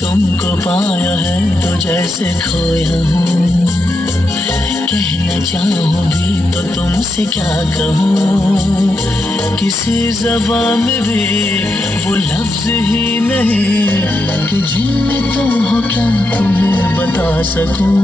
तुमको पाया है तो जैसे खोया हूँ, कहना चाहूँ भी तो तुमसे क्या कहूँ, किसी ज़बान में भी वो लफ्ज़ ही नहीं कि जिनमें तुम हो क्या तुम्हें बता सकूँ।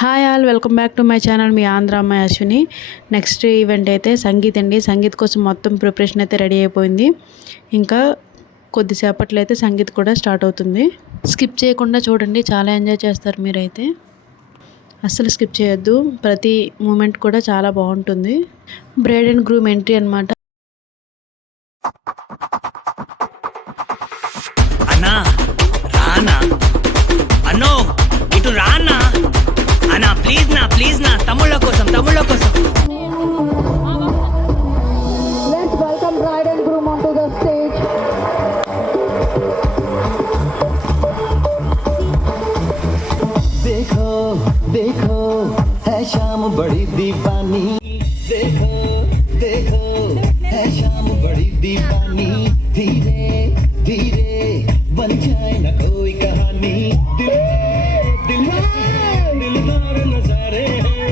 Hi all, welcome back to my channel. మీ ఆంధ్ర అమ్మాయి అశ్విని. నెక్స్ట్ ఈవెంట్ అయితే సంగీత్ అండి. సంగీత్ కోసం మొత్తం ప్రిపరేషన్ అయితే రెడీ అయిపోయింది. ఇంకా కొద్దిసేపట్లో అయితే సంగీత్ కూడా స్టార్ట్ అవుతుంది. స్కిప్ చేయకుండా చూడండి, చాలా ఎంజాయ్ చేస్తారు మీరైతే. అస్సలు స్కిప్ చేయొద్దు, ప్రతి మూమెంట్ కూడా చాలా బాగుంటుంది. బ్రైడ్ అండ్ గ్రూమ్ ఎంట్రీ అనమాట. అన్నా రానా, అన్నో ఇటు రానా అన్నా, ప్లీజ్ నా తమ్ముళ్ళ కోసం. Let's welcome bride and groom onto the stage. देखो देखो है शाम बड़ी दीवानी, देखो देखो है शाम बड़ी दीवानी, धीरे धीरे बन जाए न कोई कहानी, दिलदार नजारे हैं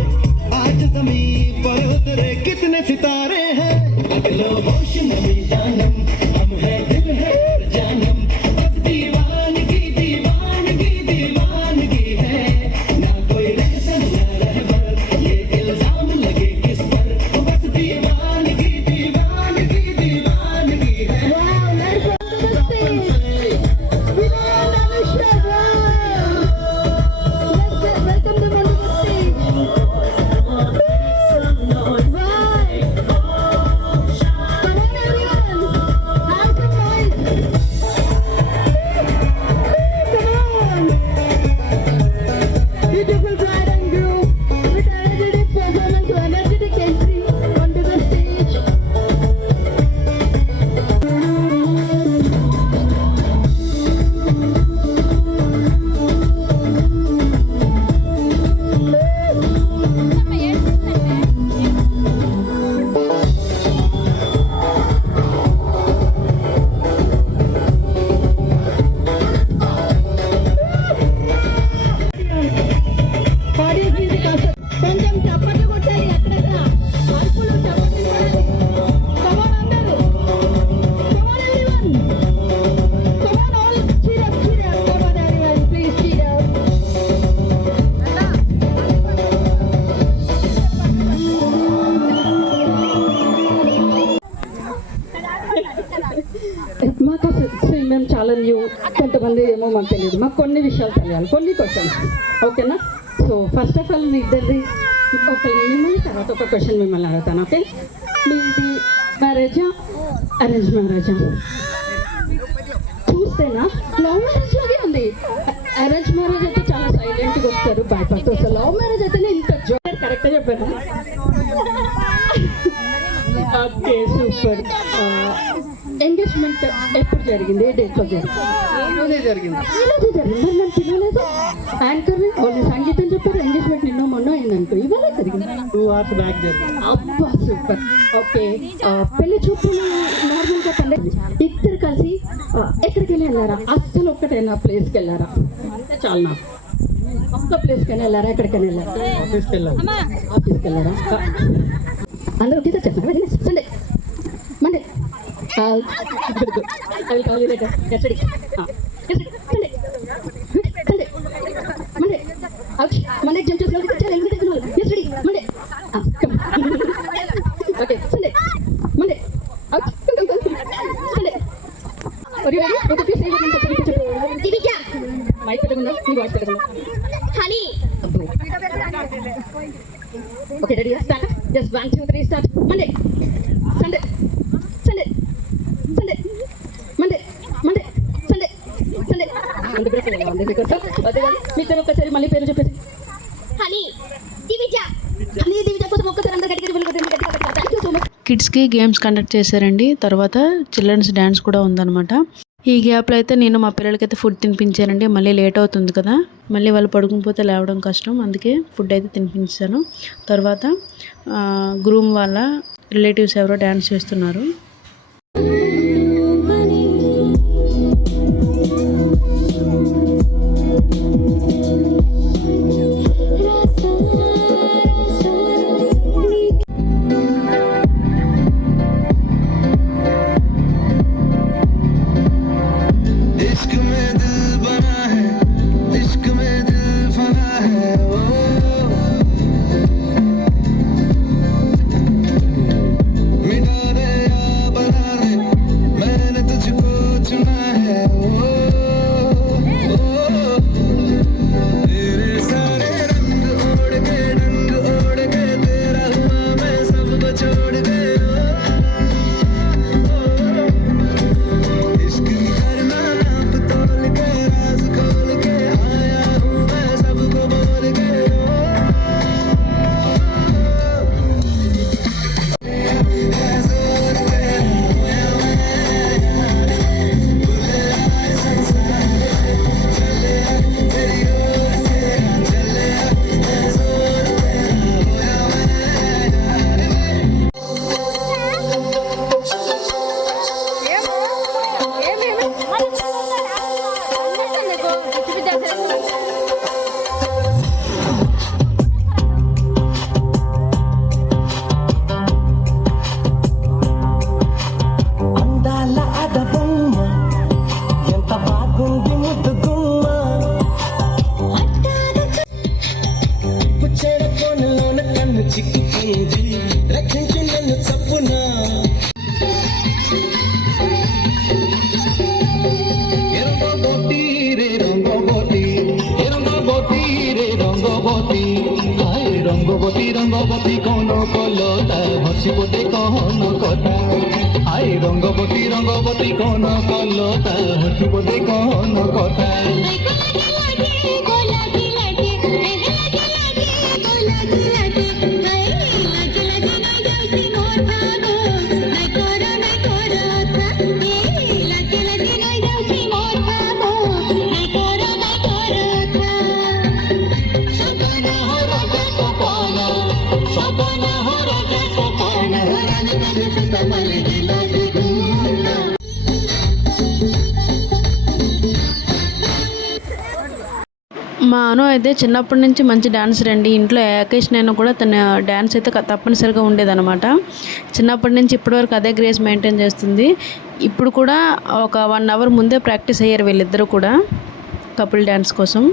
आज ज़मीन पर उतरे कितने सितारे हैं, अगलो होश नमी जानम हम है दिल है जानम, बस दीवानगी है, ना कोई रहसन ना रहबर, ये इल्जाम लगे किस पर, बस दीवानगी है। Wow, let's welcome to the stage. Vinod Anushka, wow. Let's welcome them onto the stage. Right. Come on everyone, have some noise. Come on. Beautiful bride and groom with energetic performance, energetic entry onto the stage. Audience music అసలు కొంచెం చప్పట్లు కొట్టాలి, అక్కడక్కడ అరుపులు చప్పట్లు కొట్టాలి. Come on అందరూ, come on everyone, come on all, cheer up, come on everyone, please cheer up. మాకు అసలు మేము చాలా న్యూ, కొంతమంది ఏమో మాకు తెలియదు, మాకు కొన్ని విషయాలు తెలియాలి, కొన్ని క్వశ్చన్స్, ఓకేనా? సో ఫస్ట్ ఆఫ్ ఆల్ మీ ఇద్దరిది ఒకరిని మిమ్మల్ని, తర్వాత ఒక క్వశ్చన్ మిమ్మల్ని అడుగుతాను, ఓకే? మీది మ్యారేజా అరేంజ్ మ్యారేజా? చూస్తేనా లవ్ మ్యారేజ్ లాగే ఉంది. అరేంజ్ మ్యారేజ్ అయితే చాలా సైలెంట్గా వస్తారు, భయపడుతూ వస్తారు. లవ్ మ్యారేజ్ అయితేనే ఇంత జోర్. కరెక్ట్గా చెప్పాను. Okay, super. ఎంగేజ్మెంట్ ఎప్పుడు జరిగింది, ఏ డేట్లో జరిగింది? ఈరోజే జరిగింది. మరి నన్ను పిలవలేదు. యాంకర్ వాళ్ళు సంగీతం చెప్పారు, ఎంగేజ్మెంట్ నిన్న మొన్న అయిందనుకో, ఇవాళ జరిగింది. 2 hours back జరిగింది. అబ్బా సూపర్. ఓకే, పెళ్లి చూపులు నార్మల్గా పండుగ ఇద్దరు కలిసి ఎక్కడికి వెళ్ళారా? అస్సలు ఒక్కటైనా ప్లేస్కి వెళ్ళారా? చాలా నాకు ఒక్క ప్లేస్కైనా వెళ్ళారా? ఎక్కడికైనా వెళ్ళారా? ఆఫీస్కి వెళ్ళారా? అందరూ ఒకేసారి చెప్పారు. Sunday Monday I will call you later. Yesterday. Sunday. Sunday. Monday. Ouch. Monday jump to school. Yesterday. Monday. Come. Okay, Sunday. Monday. Out. Sunday. Are you ready? Okay, please say your name. Divya. Mic పెట్టకుండా నీ voice పెట్టకుండా. Honey. Okay, ready? Start. Just 1, 2, 3, start. Monday. Sunday. Sunday. Sunday. Monday. Monday. Sunday. Sunday. అంత break ఉంది మీకు. అదే మీ పేరు ఒకసారి మళ్ళీ పేరు చెప్పేసి. Honey. Divya. Honey Divya కోసం ఒక్కసారి అందరూ గట్టిగా వెళ్ళిపోతుంది. Thank you so much. కిడ్స్కి గేమ్స్ కండక్ట్ చేశారండి. తర్వాత చిల్డ్రన్స్ డ్యాన్స్ కూడా ఉందన్నమాట. ఈ గ్యాప్లో అయితే నేను మా పిల్లలకైతే ఫుడ్ తినిపించానండి. మళ్ళీ లేట్ అవుతుంది కదా, మళ్ళీ వాళ్ళు పడుకునిపోతే లేవడం కష్టం, అందుకే ఫుడ్ అయితే తినిపించాను. తర్వాత గ్రూమ్ వాళ్ళ రిలేటివ్స్ ఎవరో డ్యాన్స్ చేస్తున్నారు. রঙ্গবতী কোন কলতা হসিবতে কহন কথা আই রঙ্গবতী কোন কলতা হসিবতে কহন কথা మా అను అయితే చిన్నప్పటి నుంచి మంచి డాన్సర్ అండి. ఇంట్లో ఏ అకేషన్ అయినా కూడా తన డ్యాన్స్ అయితే తప్పనిసరిగా ఉండేదన్నమాట. చిన్నప్పటి నుంచి ఇప్పటివరకు అదే గ్రేస్ మెయింటైన్ చేస్తుంది. ఇప్పుడు కూడా ఒక 1 అవర్ ముందే ప్రాక్టీస్ అయ్యారు వీళ్ళిద్దరూ కూడా కపుల్ డ్యాన్స్ కోసం.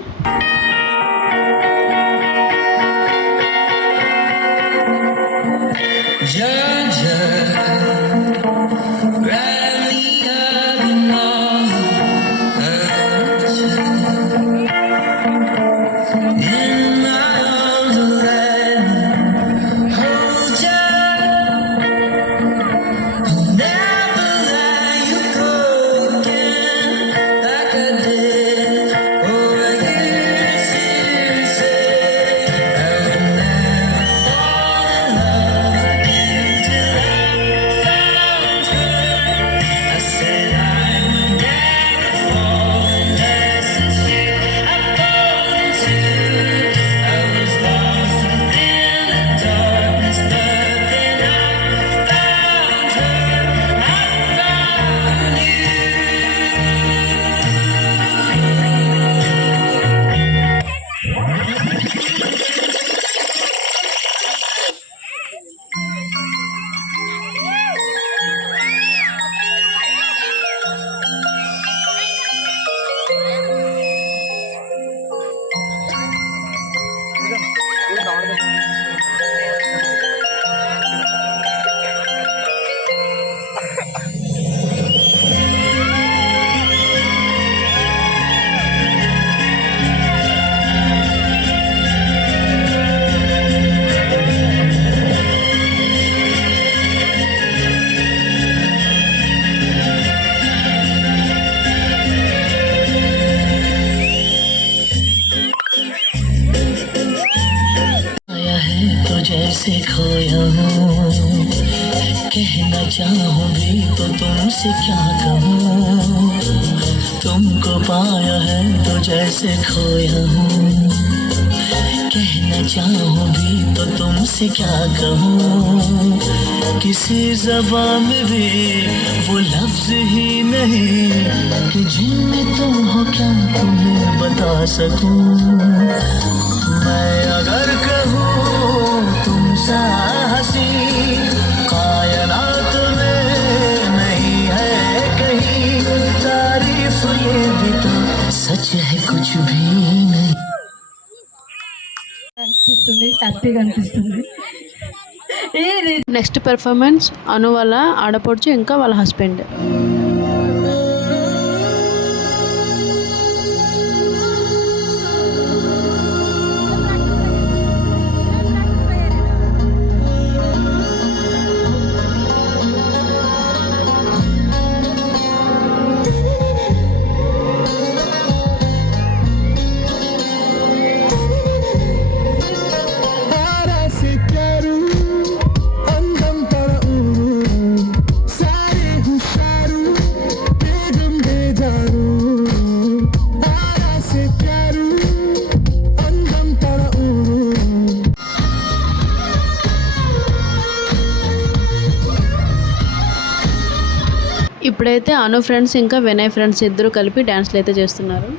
खोया हूँ, कहना चाहूँ भी तो तुमसे क्या कहूँ। तुमको पाया है तो जैसे खोया हूँ, कहना चाहूँ भी तो तुमसे क्या कहूँ। किसी ज़बान में भी वो लफ्ज़ ही नहीं कि जिनमें तुम हो क्या तुम्हें बता सकूँ। मैं अगर कहूँ तुमसा हंसी कायनात में नहीं है कहीं, तारीफ ये भी तो सच है कुछ भी नहीं। అనిపిస్తుంది, హ్యాపీగా అనిపిస్తుంది. నెక్స్ట్ పెర్ఫార్మెన్స్ అను వాళ్ళ ఆడపడుచు ఇంకా వాళ్ళ హస్బెండ్. ఇప్పుడైతే అను ఫ్రెండ్స్ ఇంకా వినయ్ ఫ్రెండ్స్ ఇద్దరు కలిపి డ్యాన్స్లు అయితే చేస్తున్నారు.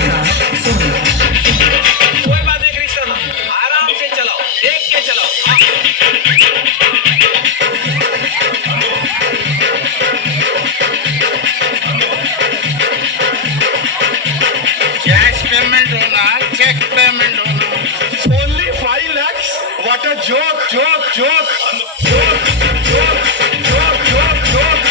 कोई बात नहीं कृष्ण, आराम से चलो, देख के चलो। कैश पेमेंट होना, चेक पेमेंट होना। Only 5 lakhs? What a joke, joke, joke. Joke, joke, joke, joke, joke.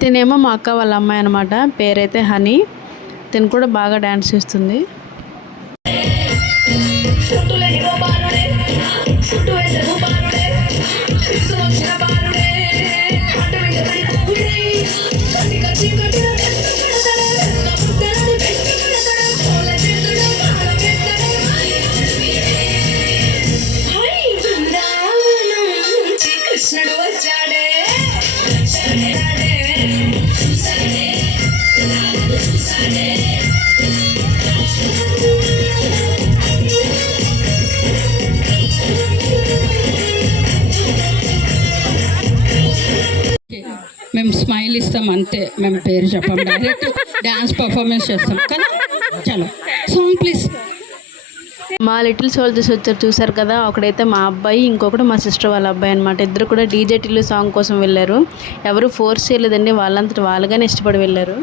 తినేమో మా అక్క వాళ్ళ అమ్మాయి అనమాట, పేరైతే హనీ. తిను కూడా బాగా డ్యాన్స్ చేస్తుంది. కృష్ణుడు వచ్చాడే మేము స్మైల్ ఇస్తాం అంతే, మేము పేరు చెప్పాం, డైరెక్ట్ డ్యాన్స్ పర్ఫార్మెన్స్ చేస్తాం కదా. చలో సాంగ్ ప్లీజ్. మా లిటిల్ సోల్జర్స్ వచ్చారు చూసారు కదా, ఒకడైతే మా అబ్బాయి, ఇంకొకటి మా సిస్టర్ వాళ్ళ అబ్బాయి అనమాట. ఇద్దరు కూడా డీజే టిల్లు సాంగ్ కోసం వెళ్ళారు. ఎవరు ఫోర్స్ చేయలేదండి, వాళ్ళంతటి వాళ్ళగానే ఇష్టపడి వెళ్ళారు.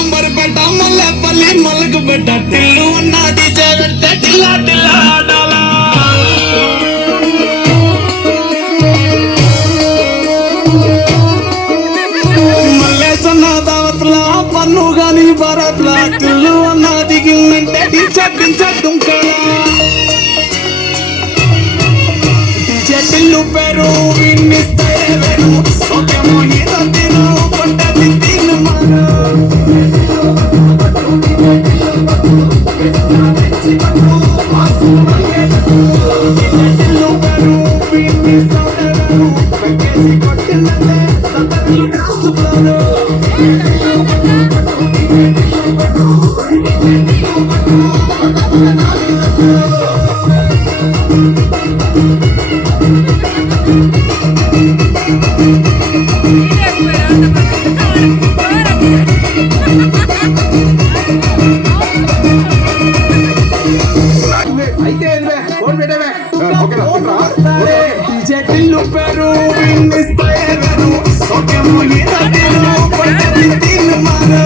అంబర్పేట మల్లెపల్లి మలకపేట టిల్లు ఉన్నది చేవెట్టే టిల్లా టిల్లా ఆడాలా. మల్లేసన్న దావత్లా పన్ను గాని భారత్లా టిల్లు అన్నది గిన్నంటే డించడుంకలా. టిల్లు పేరు విన్నిస్తే వేరు ఓకేమో హీరో తిను కొట్టది తిను మారు. టిల్లు పేరు విన్నిస్తే వేరు ఓకేమో హీరో తిను కొట్టది తిను మారు.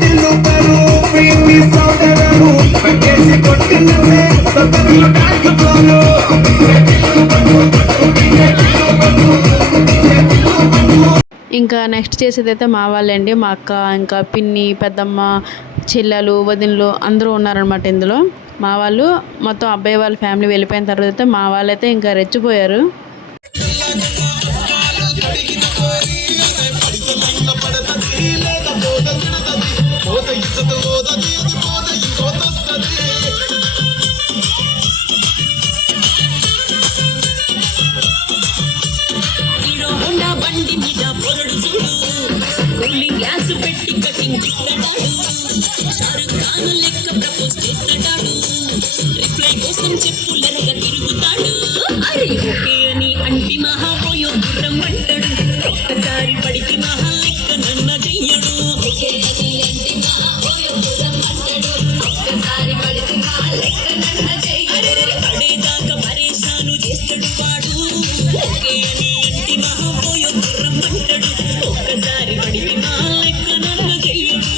టిల్లు పేరు విన్నిస్తే వేరు పెట్టేసి కొట్టినవే తొక్కలు డాన్స్ ఫ్లోరు. ఇంకా నెక్స్ట్ చేసేది అయితే మా వాళ్ళండి, మా అక్క, ఇంకా పిన్ని, పెద్దమ్మ, చెల్లెలు, వదినలు అందరూ ఉన్నారనమాట ఇందులో. మా వాళ్ళు మొత్తం అబ్బాయి వాళ్ళ ఫ్యామిలీ వెళ్ళిపోయిన తర్వాత అయితే మా వాళ్ళైతే ఇంకా రెచ్చిపోయారు. బండి మీద పొరడు చూడు, కూలింగ్ గ్లాస్ పెట్టి కటింగ్ ఇస్తాడు, షారుఖ్ ఖాన్ లెక్క ప్రపోజ్ చేస్తాడు, రిప్లై కోసం చెప్పులనగా తిరుగుతాడు. అరే ఓకే అని అంటి మహాపోయో గుర్రం అంటాడు, ఒక్కసారి పడికి మహా లెక్క నన్న చెయ్యడు. ఓకే అని అంటి మహాపోయో గుర్రం అంటాడు, ఒక్కసారి పడికి మహా లెక్క నన్న చెయ్యడు. పడేదాకా పరేషాను చేస్తాడు వాడు. ఓకే అని అంటి మహాపోయో గుర్రం అంటాడు, ఒక్కసారి పడికి మహా లెక్క నన్న చెయ్యడు.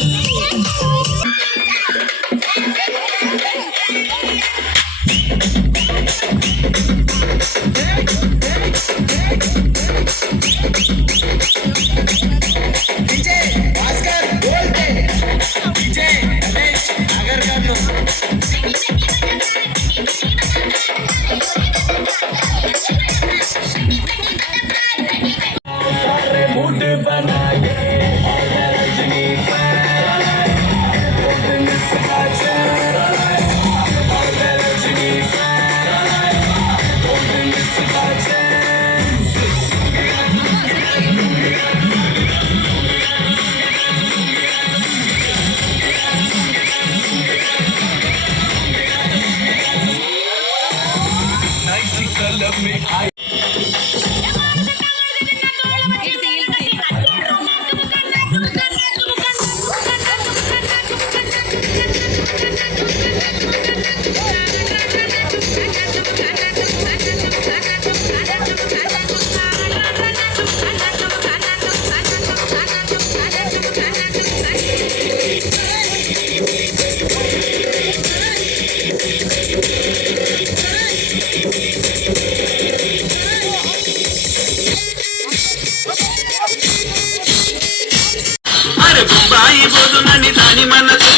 అరే బొంబాయి పోదునని దాని మనసు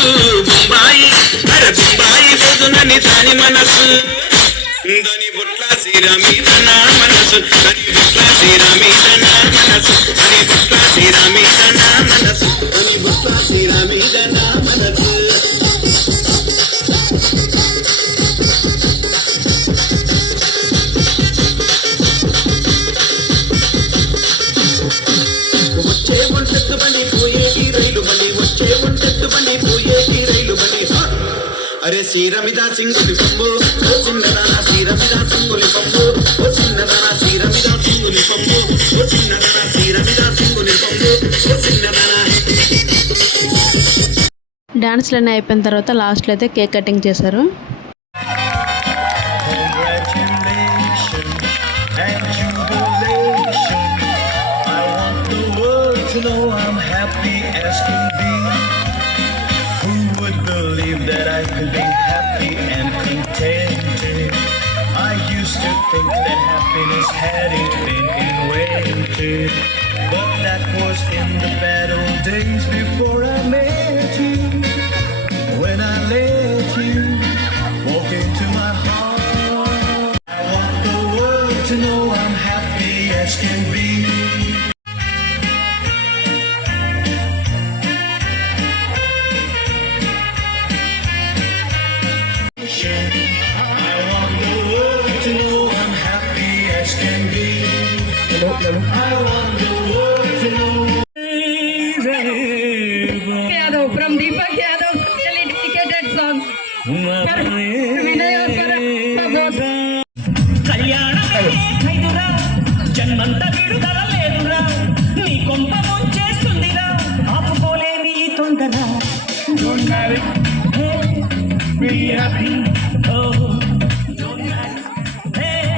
బొంబాయి అరే బొంబాయి పోదునని దాని మనసు దాని బుట్ల సీర మీద నా మనసు దాని బుట్ల సీర మీద నా మనసు దాని బుట్ల సీర మీద నా మనసు దాని బుట్ల సీర మీద నా మనసు వచ్చే ఒంటెత్తు బండి పోయేటి రైలు బండి వచ్చే ఒంటెత్తు బండి పోయేటి రైలు బండి అరే సీరమిద సింగులి పంబు ఓ చిన్నదాన సీరమిద సింగులి పంబు ఓ చిన్నదాన సీరమిద సింగులి పంబు ఓ చిన్నదాన సీరమిద సింగులి పంబు ఓ చిన్నదాన డాన్స్లు అన్నీ అయిపోయిన తర్వాత లాస్ట్లో అయితే కేక్ కటింగ్ చేశారు. Congratulations and jubilation. I want the world to know I'm happy as can be. Who would believe that I could be happy and contented? I used to think that happiness hadn't been invented, but that was in the bad old days before I met you. When I let you walk into my heart, I want the world to know I'm happy as can be. I want the world to know I'm happy as can be. I want the world to know. Yadav from Deepak Yadav, dedicated song for Vinay or for Prabhu. కళ్యాణమే ఖైదురా జన్మంత విడుదల లేదురా నీ కొంప ముంచేస్తుందిరా ఆపుకోలేని ఈ తొందర Don't marry, hey, be happy, oh, don't marry, hey.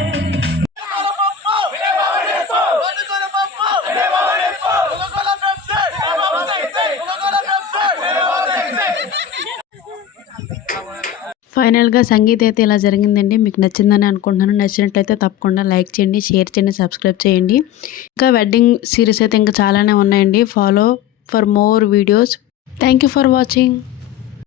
ఫైనల్గా సంగీత్ అయితే ఇలా జరిగిందండి. మీకు నచ్చిందని అనుకుంటున్నాను. నచ్చినట్లయితే తప్పకుండా లైక్ చేయండి, షేర్ చేయండి, సబ్స్క్రైబ్ చేయండి. ఇంకా వెడ్డింగ్ సిరీస్ అయితే ఇంకా చాలానే ఉన్నాయండి. Follow for more videos. Thank you for watching.